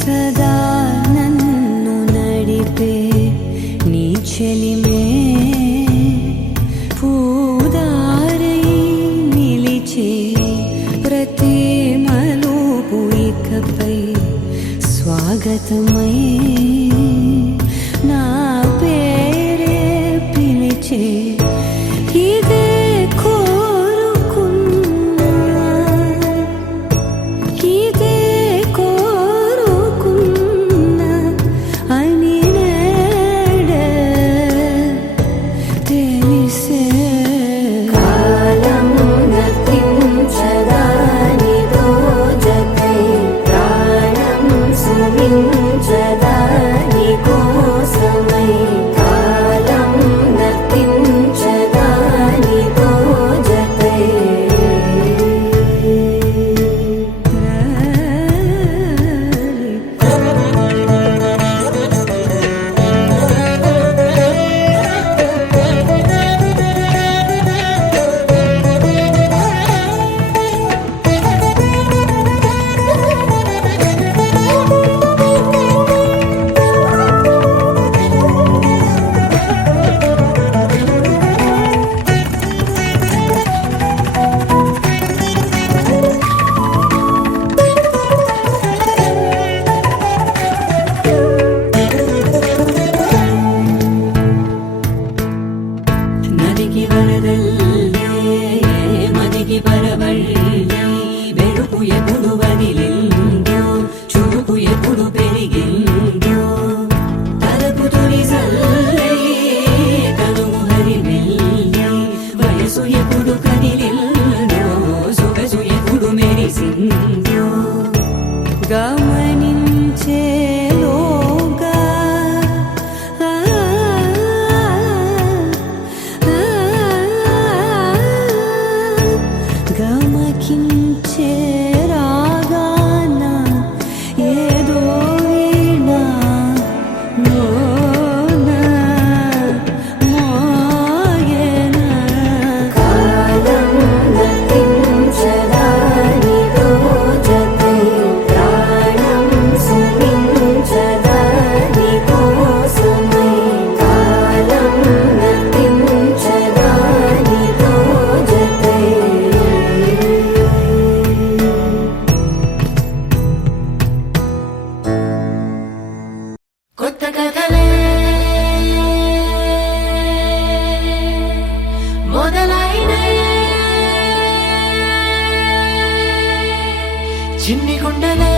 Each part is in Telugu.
సదా నన్ను నడిపే నీ చెలిమే పూదారై నిలిచే ప్రతి మలుపు ఇకపై స్వాగతమై నా పేరే పిలిచే ఇదే కోరుకున్నా ఇదే కోరుకున్నా అని నేడే తెలిసే కాలం గతించదానితో జతై ప్రాణం సుమించదాని కోసమై కాలం గతించదానితో జతై నదికి వరదల్లే మదికి పరవళ్ళే వెలుపు ఎప్పుడు వదిలిందో చురుకు ఎప్పుడు పెరిగిందో తలపు తొలి సల్లే కనుము హరిమెల్లే వయసు ఎప్పుడు కదిలిందో సొగసు ఎప్పుడు మెరిసిందో గమనించేలోగా గమకించే రాగాన ఏదో వీణా మోనా మోయేనా కాలం గతించదానితో జతై ప్రాణం సుమించదాని కోసమై కాలం గతించదానితో జతై కొత్త కథలే మొదలైనయే చిన్ని గుండెలే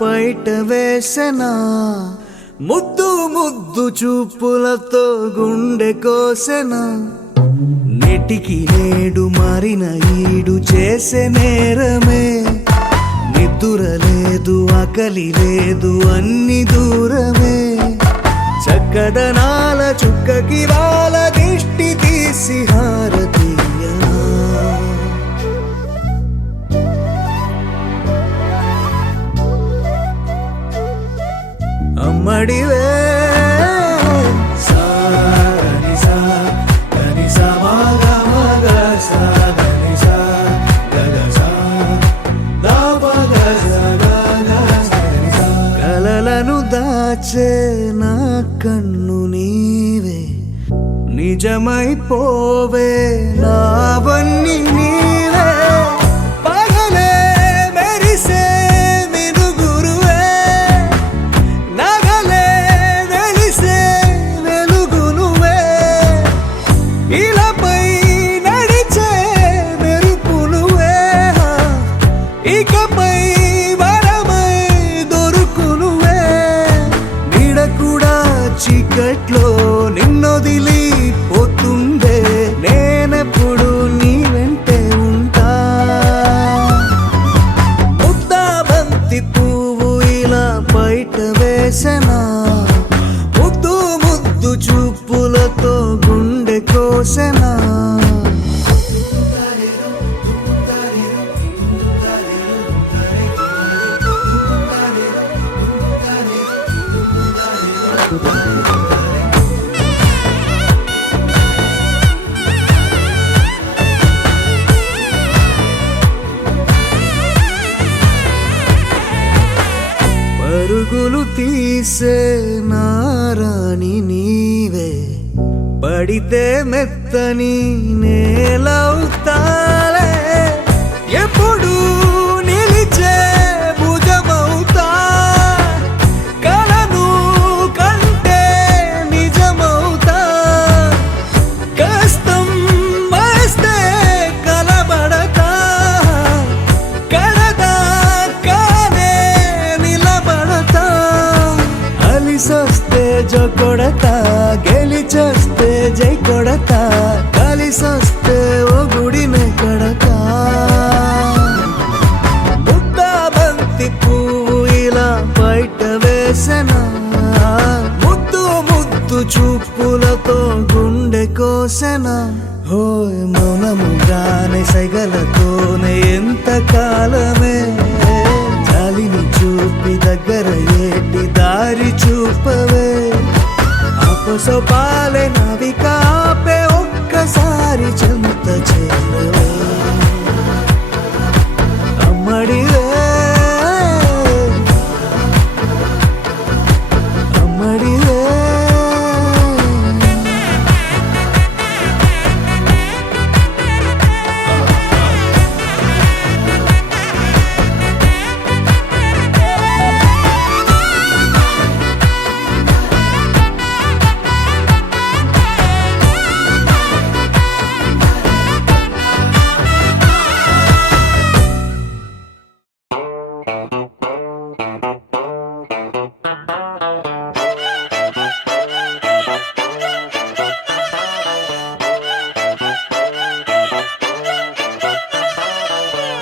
పైట వేసెనా ముద్దు ముద్దు చూపులతో గుండె కోసెనా నెటికి నేడు మారిన ఈడు చేసే నేరమే నిద్ర లేదు ఆకలి లేదు అన్ని దూరమే చక్కదనాల చుక్కకి వాళ్ళ దిష్టి తీసి హారతీయనా అమ్మడివే కలలను దాచే నా కన్ను నీవే నిజమైపోవే నావన్నీ నీవే పగలే మెరిసే మినుగురువే నగలే వెలిసే వెలుగునువే ఇలాపై నడిచే మెరుపునువే ఇకపై వరమై దొరుకునువే నీడ కూడా చీకట్లో నిన్నొదిలి పోతుందే నేనెప్పుడు నీ వెంటే ఉంటా ముద్దా బంతి పువ్వు ఇలా బయట వేసెనా ముద్దు ముద్దు చూపులతో గుండె కోసెనా పరుగులు తీసే నారాణి నీవే పడితే మెత్తని నేలవుతాలే ఎప్పుడు నిలిచే భుజమవుతా కలను కంటే నిజమవుతా కష్టం వస్తే కలబడతా కడదాకానే నిలబడతా అలిసొస్తే జో కొడతా గెలిచొస్తే జై కొడతా కలిసొస్తే ఓ గుడినే కడతా ముద్దా బంతి పువ్వు ఇలా బయట వేసెనా ముద్దు ముద్దు చూపులతో గుండె కోసెనా హోయ్ మౌనముగానే సైగలతోనే ఎంత కాలమే జాలిని చూపి దగ్గర ఏటి దారి చూపవే అపసోపాలే నావిక ఆపే ఒక్కసారి చెంత చేరవే అమ్మడివే అమ్మడివే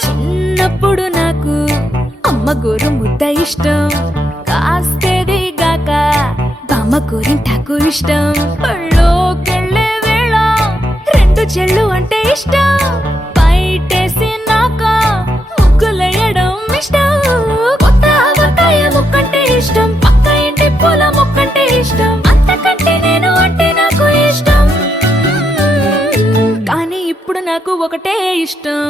చిన్నప్పుడు నాకు అమ్మ గోరు ముద్ద ఇష్టం కాస్తేది గాక బామ్మ గోరింటాకు ఇష్టం పళ్ళోకెళ్ళే వేళ రెండు చెళ్ళు అంటే ఇష్టం బయటేసి నాక ముగ్గులేయడం ఇష్టం కొత్త ఆవకాయ ముక్కంటే ఇష్టం పక్క ఇంటి పూల ముక్కంటే ఇష్టం అంతకంటే నేను అంటే నాకు ఇష్టం కానీ ఇప్పుడు నాకు ఒకటే ఇష్టం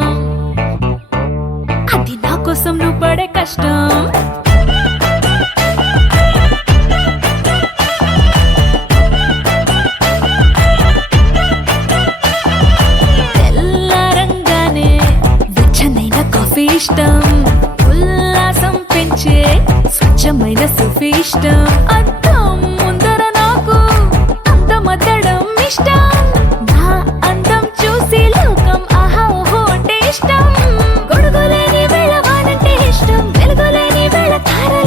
అది నా కోసం నువ్వు పడే కష్టం తెల్లారంగానే వెచ్చనైన కాఫీ ఇష్టం ఉల్లాసం పెంచే స్వచ్ఛమైన సూఫీ ఇష్టం అద్దం ముందర నాకు అందమద్దడం ఇష్టం నా అందం చూసి లోకం ఆహా ఓహో అంటే ఇష్టం గొడుగులేని వేళ వానంటే ఇష్టం వెలుగులేని వేళ తారలు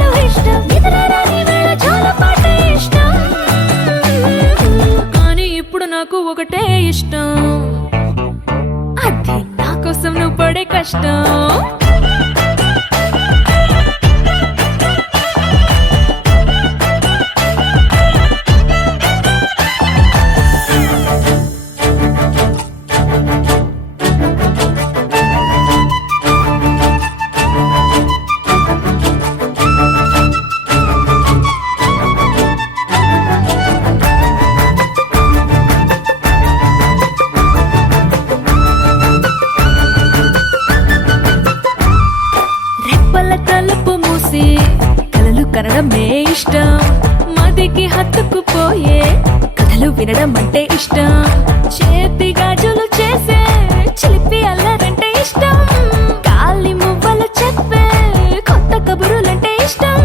ఇష్టం, అది నా కోసం నువ్వు పడే కష్టం. రెప్పల తలుపు మూసి కలలు కనడమే ఇష్టం, మదికి హత్తుకుపోయే కథలు వినడం అంటే ఇష్టం, చేతి గాజులు చేసే చిలిపి అల్లరంటే ఇష్టం, గాలి మువ్వలు చెప్పే కొత్త కబురులంటే ఇష్టం,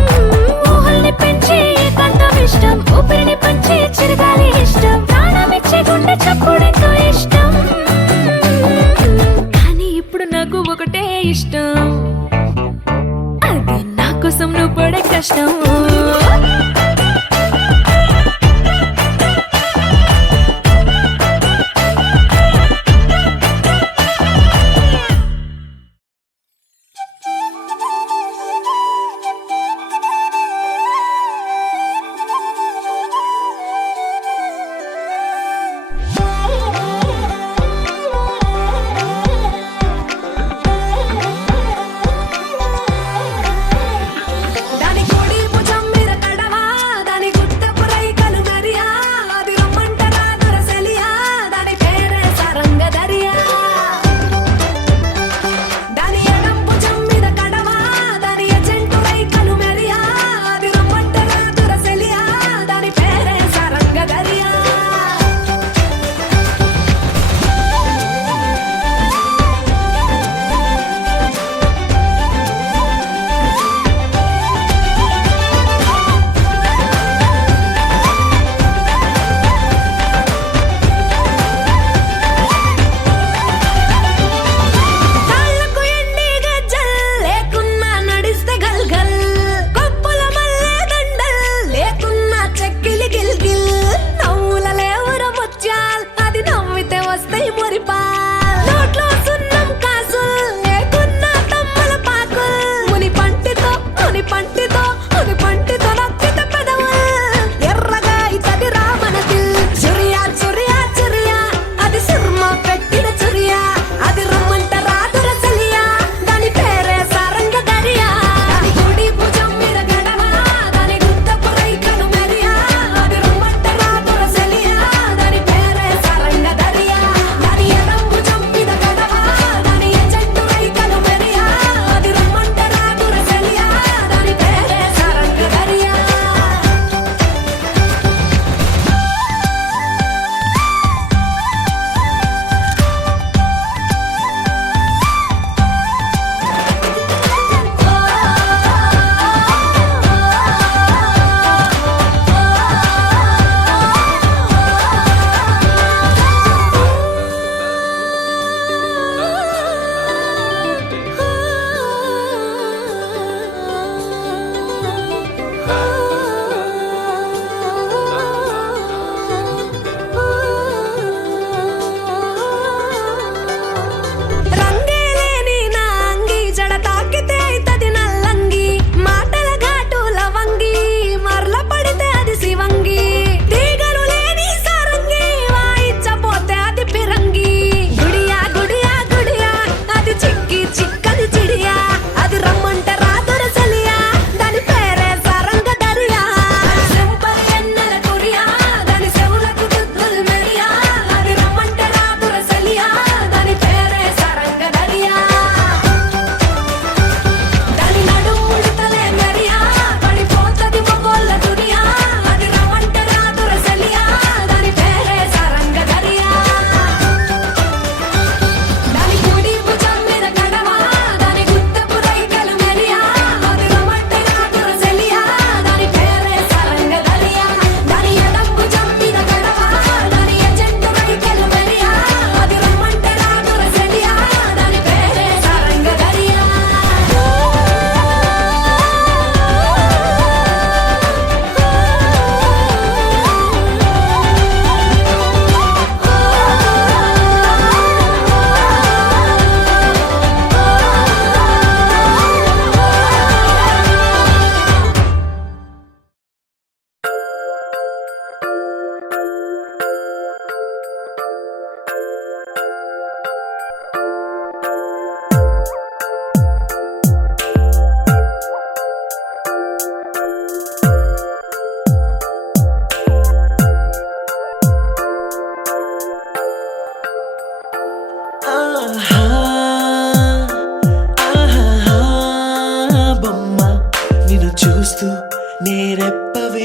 ఊహల్ని పెంచి ఏకాంతం ఇష్టం, ఊపిరిని పంచి చిరగాలి ఇష్టం, ప్రాణమిచ్చే గుండె చప్పుడెంతో ఇష్టం. కానీ ఇప్పుడు నాకు ఒకటే ఇష్టం, అది నా కోసం నువ్వు పడే కష్టం.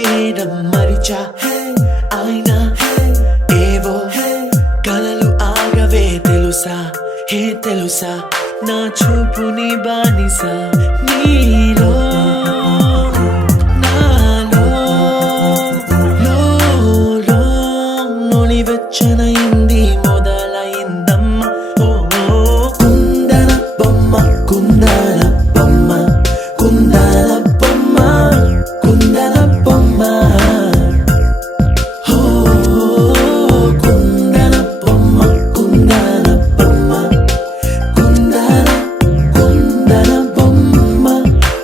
చేయడం మరిచా అయినా ఏవో కలలు ఆగవే తెలుసా హే తెలుసా నా చూపు నీ బానిసా నీలో నాలో లోలో నొలి వెచ్చనైంది మొదలైందమ్మ ఓ కుందన బొమ్మ కుందన బొమ్మ కుందన బొమ్మ కుందన బొమ్మ ఓ కుందన బొమ్మ కుందన బొమ్మ కుందన కుందన బొమ్మ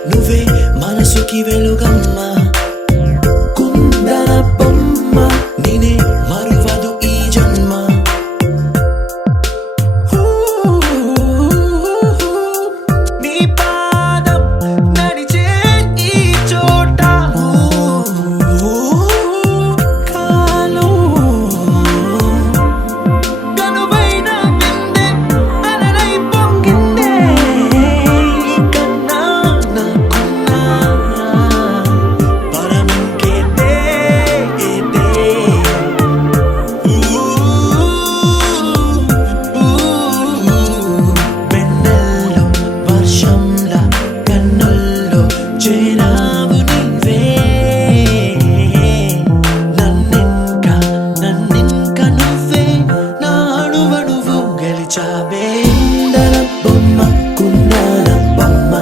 నువ్వే మనసుకి వెలుగమ్మ కుందన బొమ్మ నేనే మరువదు ఈ జన్మ నీ పాదం నడిచే ఈ చోట కాలం కనువైన విందే అలలై పొంగిందే కన్నా నాకున్నా పరమింకేదే వెన్నెల్లో వర్షంలా కన్నుల్లో చేరావు నీవే నన్నింక నువ్వే నా అణువణువు గెలిచావే కుందన బొమ్మ కుందన బొమ్మ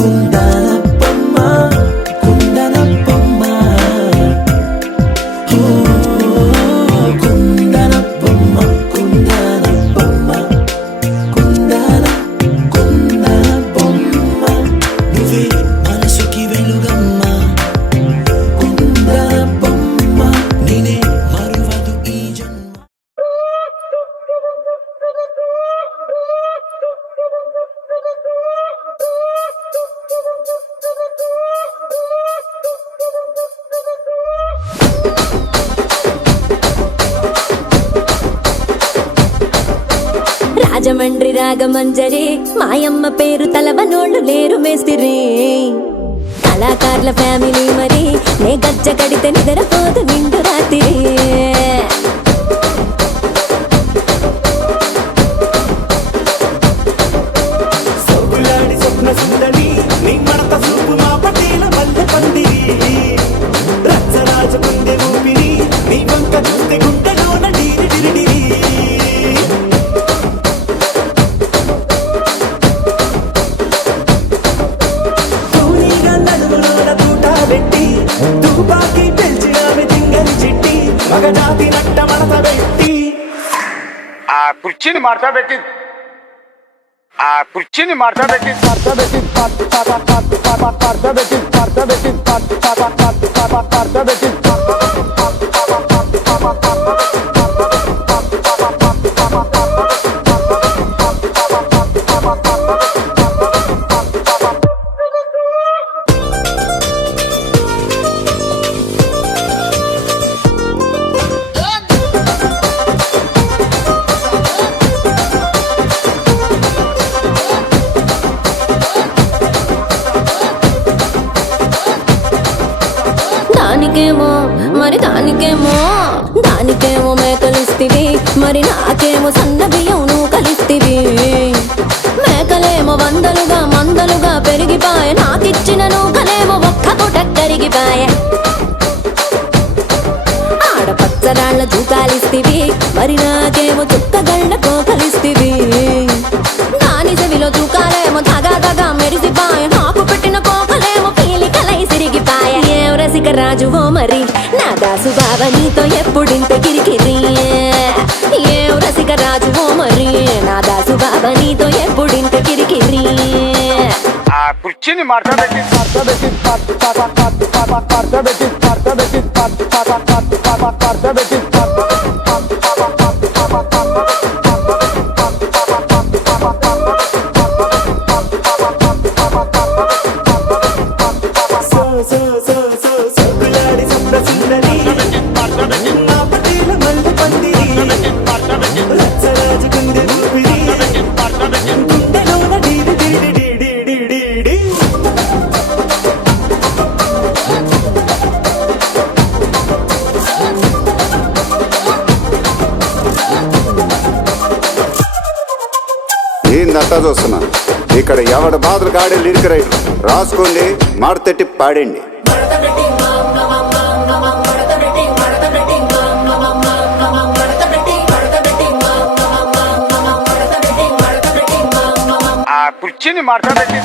కుందన బొమ్మ కుందన బొమ్మ ఓ కుందన బొమ్మ కుందన బొమ్మ కుందన కుందన బొమ్మ నువ్వే మనసుకి వెలుగమ్మ కుందన బొమ్మ నేనే మరువదు ఈ జన్మ రాజమండ్రి రాగమంజరి మాయమ్మ పేరు తలవనోళ్ళు లేరు మేస్తిరి కళాకారుల ఫ్యామిలీ మరి నే గజ్జ కడితే నిద్రపోదు నిండు రాత్రి సొగులాడి స్వప్న సుందరి నీ మడత చూపు మా పటేల మల్లె పందిరి రచ్చరాజ కుందె ఊపిరి నీ వంక చూస్తే గుంటలోన డీరి డిరిడిరి తూనీగా నడుములోన తూట పెట్టి తుపాకి పెంచినామె తింగలి చిట్టి మగజాతి నట్ట మడత పెట్టి ఆ కుర్చీని మార్చబెట్టి ఆ కుర్చీని మార్చబెట్టి దానికేమో మేకలిస్తివి మరి నాకేమో సన్న బియ్యం నువ్వు కలిస్తివి మేకలేమో మందలుగా పెరిగిపాయ నాకిచ్చిన నూకలేమో ఒక్క పూట కరిగిపాయ ఆడపచ్చరాళ్ళ జూకాలిస్తివి మరి నాకేమో చుక్కగళ్ళ కోకలిస్తివి దాని చెవిలో జూకాలేమో దగా మెరిసిపాయ నాకు పెట్టిన కోకలేమో పీలికలై సిరిగిపాయ ఏం రసిక రాజువో మరి నా దాసు బావ నీతో ఎప్పుడింత కిరికిరి ఏం రసిక రాజువో మరి నా దాసు బావ నీతో ఎప్పుడింత కిరికిరి ఆ కుర్చీని మార్చబెట్టి సొగులాడి స్వప్న సుందరి నా పటేల మల్లె పందిరి రచ్చరాజ కుందె ఊపిరి గుండెలోన డీడి డీడి డీడి డీడి ఎట్టా చూస్తున్నా ఇక్కడ ఎవడ బాధలు కాడే లిరిక్ రైటర్ రాసుకోండి మాడతెట్టి పాడండి. ఆ కుర్చీని మార్చబెట్టి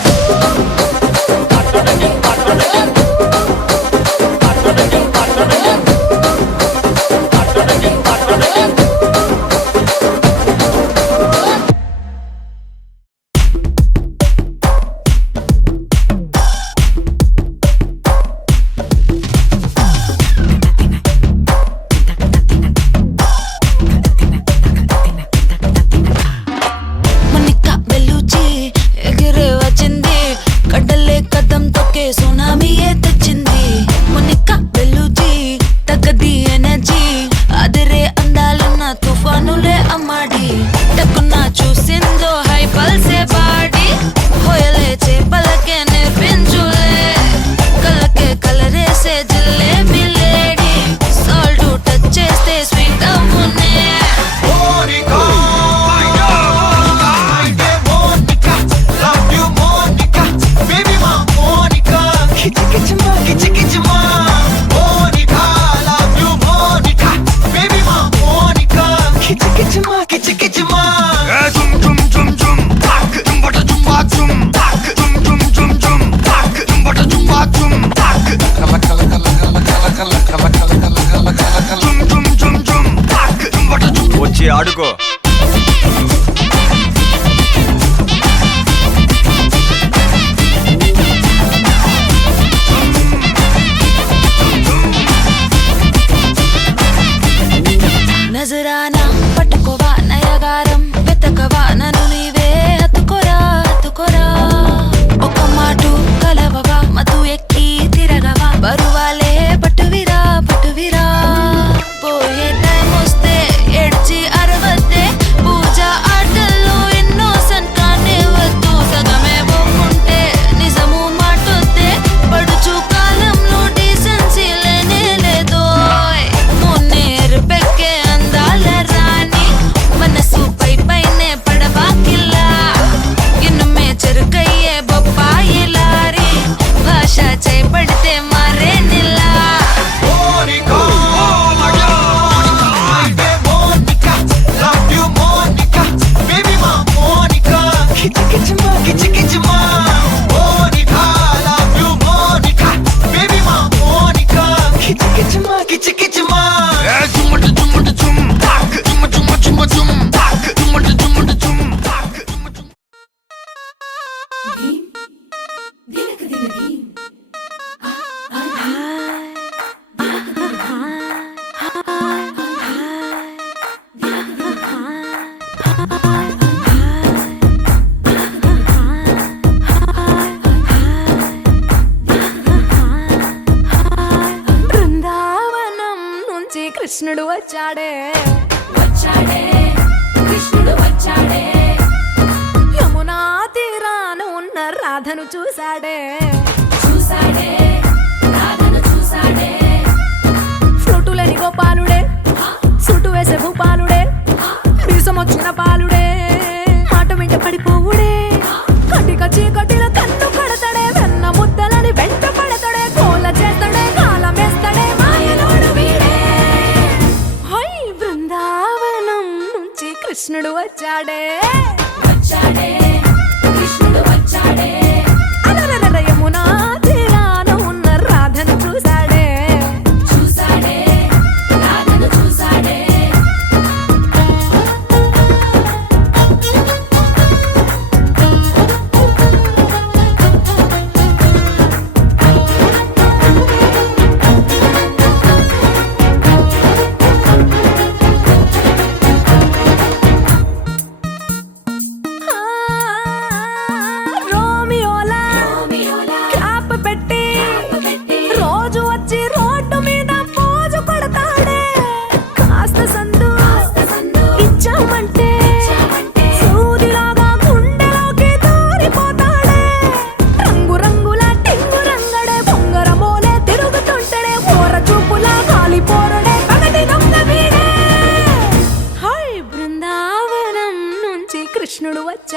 వచ్చి ఆడుకో. నజరానా పట్టుకోవా నయగారం వెతకవా నన్ను నీవే హత్తుకోరా హత్తుకోరా ఒక మాటు కలవవా మధు ఎక్కి తిరగవా బరువాలే పట్టువిరా పట్టువిరా పోయే టైం వస్తే ఎడ్చి అరవద్దే పూజ ఆటల్లో ఎన్నో సంకానే వద్దు సగమే పోకుంటే నిజము మాటొద్దే పడుచు కాలంలో డీసెన్సీ లేనే లేదో మొన్నేరు పెక్కే అందాల రాణి మనసు పై పైనే పడవా కిల్లా ఇన్నమే చెరుకయ్యే బొప్పాయి లారీ భాష చేపడితే మారే నిల్లా బృందావనం నుంచి కృష్ణుడు వచ్చాడే వచ్చాడే కృష్ణుడు వచ్చాడే యమునా తీరాన ఉన్న రాధను చూశాడే చూశాడే రాధను చూశాడే ఫ్లూటులేని గోపాలుడే సుటు వేసే భూపాలుడే మీసమొచ్చిన పాలుడే మాట వెంట పడిపోవుడే కటిక చీకటిలో కన్ను కడతాడే వెన్న ముద్దలని వెంట పడతాడే కోల చేస్తాడే కాలం వేస్తాడే మాయలోడు వీడే హై బృందావనం నుంచి కృష్ణుడు వచ్చాడే వచ్చాడే కృష్ణుడు వచ్చాడే అలరర యమునా తీరాన ఉన్న రాధను చూశాడే చూశాడే రాధను చూశాడే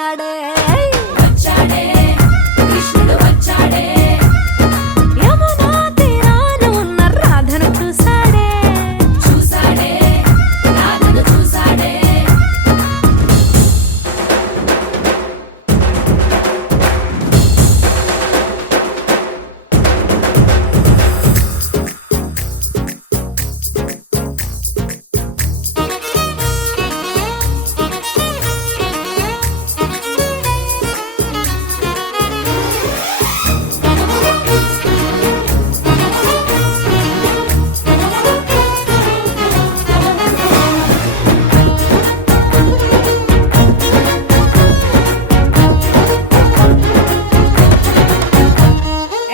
చూసాడే యమునా తీరాన ఉన్న రాధను చూసాడే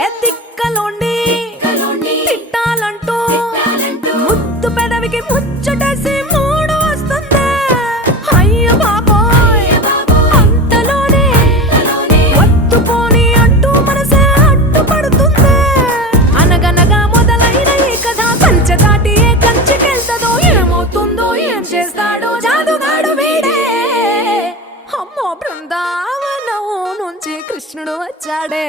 ఎత్తిక్కలోండి తిట్టాలంటూ ముద్దు పెదవికి ముచ్చటేసి మూడు వస్తుంది అయ్య బాబోయ్ అంతలోనే ఒత్తుకోని అంటూ మనసే అడ్డుపడుతుంది అనగనగా మొదలైన ఈ కథ కంచె దాటి ఏ కంచెకెళ్తదో ఏమవుతుందో ఏం చేస్తాడో జాదుగాడు వీడే అమ్మో బృందావనం నుంచి కృష్ణుడు వచ్చాడే